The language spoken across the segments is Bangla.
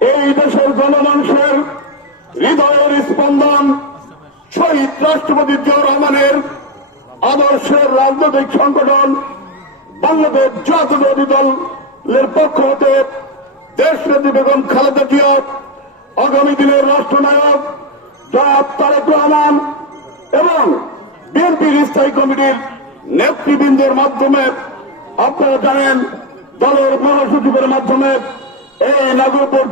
এই দেশের গণমানুষের হৃদয়ের স্পন্দন শহীদ রাষ্ট্রপতি জিয়াউর রহমানের আদর্শের রাজনৈতিক সংগঠন বাংলাদেশ জাতীয়বাদী দলের পক্ষ হতে দেশ নেত্রী বেগম খালেদা জিয়া, আগামী দিনের রাষ্ট্রনায়ক জনাব তারেক রহমান এবং বিএনপির স্থায়ী কমিটির নেতৃবৃন্দের মাধ্যমে আপনারা জানেন দলের মহাসচিবের মাধ্যমে এই নাগরপুর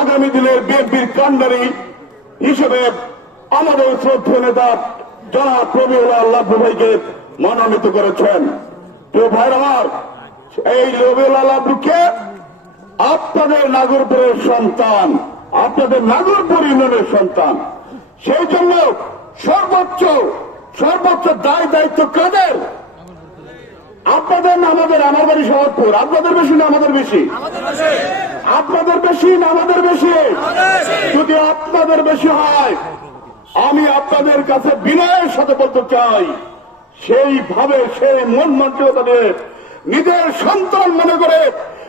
আগামী দিনের বিএনপির কান্ডারি হিসেবে আমাদের শ্রদ্ধেয় নেতা জনাব প্রবীর আল্লাহ ভাইকে মনোনীত করেছেন। তো ভাইর আমার, এই রবিউল আল্লাহকে আপনাদের নাগরপুরের সন্তান, আপনাদের নাগরপুর ইউনিয়নের সন্তান, সেই জন্য সর্বোচ্চ সর্বোচ্চ দায় দায়িত্ব কাদের? আপনাদের না আমাদের আমার বাড়ি শরৎপুর আপনাদের বেশি না আমাদের বেশি? আপনাদের বেশি না আমাদের বেশি? যদি আপনাদের বেশি হয় আমি আপনাদের কাছে বিনয়ের সাথে বলতে চাই। সেইভাবে সেই মন মানসিকতা নিয়ে নিজের সন্তান মনে করে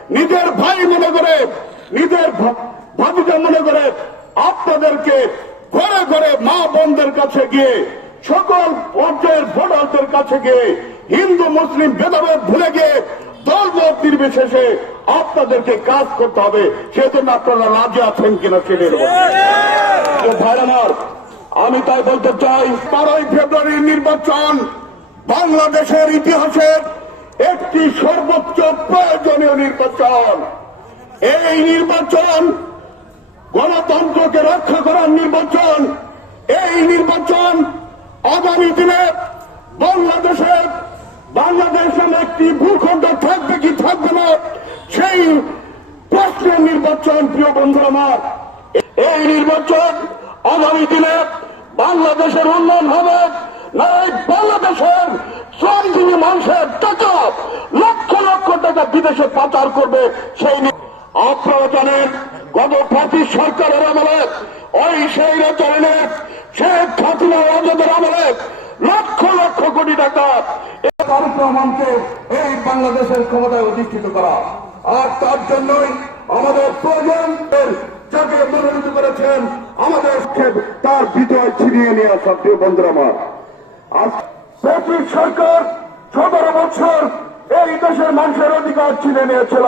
নিজের ভাই মনে করে নিজের ভা- ভাতিজা মনে করে আপনাদেরকে ঘরে ঘরে মা বোনদের কাছে গিয়ে সকল পর্যায়ের ভোটারদের কাছে গিয়ে হিন্দু মুসলিম ভেদাভেদ ভুলে গিয়ে দল মত নির্বিশেষে আপনাদেরকে কাজ করতে হবে সেজন্য আপনারা রাজি আছেন কিনা সেটা ভাই আমার আমি তাই বলতে চাই বারোই ফেব্রুয়ারির নির্বাচন বাংলাদেশের ইতিহাসের একটি সর্বোচ্চ প্রয়োজনীয় নির্বাচন। এই নির্বাচন গণতন্ত্রকে রক্ষা করার নির্বাচন এই নির্বাচন আগামী দিনে বাংলাদেশের একটি ভূখণ্ড থাকবে, কি থাকবে না, সেই প্রশ্নের নির্বাচন, প্রিয় বন্ধুরা আমার। এই নির্বাচন আগামী দিনে বাংলাদেশের উন্নয়ন হবে, না এই বাংলাদেশের শ্রমজীবী মানুষের টাকা, লক্ষ লক্ষ টাকা বিদেশে পাচার করবে, সেই আপনারা জানেন, গত পার্টি সরকারের আমলে, ওই সেই চরণের শেখ হাসিনা রাজাদের আমলে লক্ষ লক্ষ কোটি টাকা তারেক রহমানকে এই বাংলাদেশের ক্ষমতায় অধিষ্ঠিত করা। আর তার জন্যই আমাদের প্রয়োজন যাকে মনোনীত করেছেন আমাদের তার বিজয় ছিনিয়ে নিয়ে আসা প্রিয় বন্ধুরা আমার। আজ সরকার সতেরো বছর এই দেশের মানুষের অধিকার ছিনে নিয়েছিল।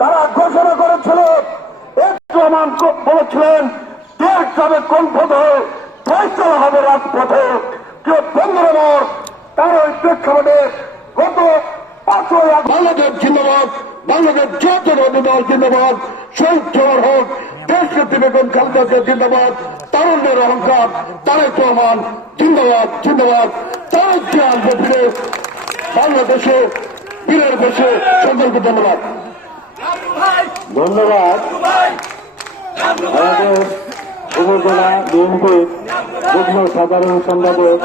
তারা ঘোষণা করেছিল রহমান বলেছিলেন, দেশ যাবে কোন পথে ফেসলা হবে রাজপথে কেউ বন্ধুরা আমার তার ওই প্রেক্ষাপটে গত পাঁচই আগস্ট বাংলাদেশ জিন্দাবাদ বাংলাদেশ জাতীয় দল জিন্দাবাদ শহীদ জওয়ার হোক দেশ নেত্রী বেগম খালেদা জিয়া জিন্দাবাদ, তারুণ্যের অহংকার তারেক রহমান জিন্দাবাদ জিন্দাবাদ তারেক জিয়া আসবে ফিরে, বাংলাদেশে, বীরের দেশে সকলকে ধন্যবাদ। ধন্যবাদ। উপজেলা বিএনপি সাধারণ সম্পাদক